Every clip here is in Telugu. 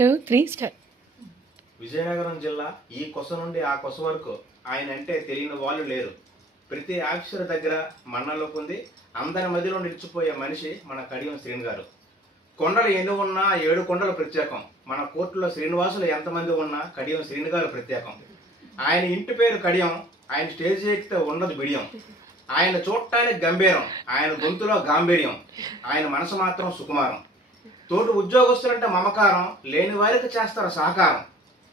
2, 3 స్టార్ట్. విజయనగరం జిల్లా ఈ కొస నుండి ఆ కొస వరకు ఆయన అంటే తెలియని వాళ్ళు లేరు. ప్రతి ఆఫీసర్ దగ్గర మన్నలో పొంది అందరి మధ్యలో నిలిచిపోయే మనిషి మన కడియం శ్రీను గారు. కొండలు ఎన్ని ఉన్నా 7 కొండలు ప్రత్యేకం. మన కోర్టులో శ్రీనివాసులు ఎంతమంది ఉన్నా కడియం శ్రీను గారు ప్రత్యేకం. ఆయన ఇంటి పేరు కడియం, ఆయన స్టేజ్ ఎక్కితే ఉండదు బిడియం. ఆయన చూడటానికి గంభీరం, ఆయన గొంతులో గాంభీర్యం, ఆయన మనసు మాత్రం సుకుమారం. తోటి ఉద్యోగస్తులంటే మమకారం, లేని వారికి చేస్తారు సహకారం.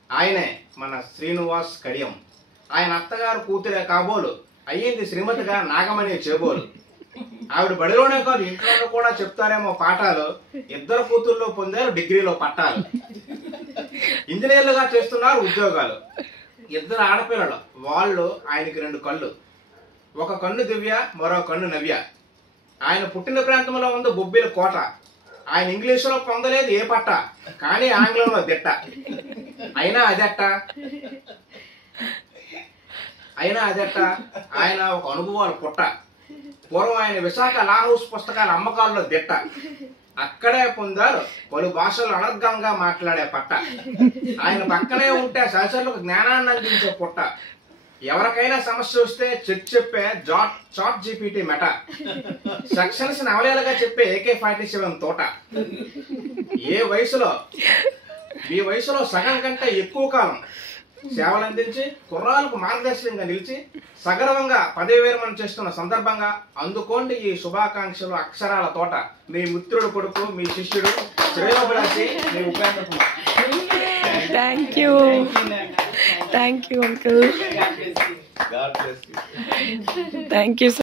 ఆయనే మన శ్రీనివాస్ కడియం. ఆయన అత్తగారు కూతురే కాబోలు, అయ్యింది శ్రీమతిగా నాగమణి చేబోలు. ఆవిడ బడిలోనే కాదు ఇంట్లోనూ కూడా చెప్తారేమో పాఠాలు. 2 కూతుర్లో పొందారు డిగ్రీలో పట్టాలు. ఇంజనీర్లుగా చేస్తున్నారు ఉద్యోగాలు. 2 ఆడపిల్లలు, వాళ్ళు ఆయనకి 2 కళ్ళు. ఒక కన్ను దివ్య, మరో కన్ను నవ్య. ఆయన పుట్టిన ప్రాంతంలో ఉంది బొబ్బిల కోట. ఆయన ఇంగ్లీషులో పొందలేదు ఏ పట్ట, కానీ ఆంగ్లంలో దిట్ట. అయినా అదెట్ట ఆయన ఒక అనుభవాలు పుట్ట. పూర్వం ఆయన విశాఖ లా హౌస్ పుస్తకాల అమ్మకాల్లో దిట్ట. అక్కడే పొందారు పలు భాషలు అనర్గంగా మాట్లాడే పట్ట. ఆయన పక్కనే ఉంటే సహచరులకు జ్ఞానాన్ని అందించే పుట్ట. ఎవరికైనా సమస్య వస్తే చెప్పే చాట్ జీపీటీ మెట. సెక్షన్స్ అవలేలుగా చెప్పే AK-47 తోట. ఏ వయసులో మీ వయసులో సగం కంటే ఎక్కువ కాలం సేవలు అందించి కుర్రాలకు మార్గదర్శకంగా నిలిచి సగర్వంగా పదవి విరమణ చేస్తున్న సందర్భంగా అందుకోండి ఈ శుభాకాంక్షలు అక్షరాల తోట. మీ మిత్రుడు కొడుకు, మీ శిష్యుడు, శ్రేయోభిలాషి, మీ Upendra Kumar. Thank you uncle. Thank you.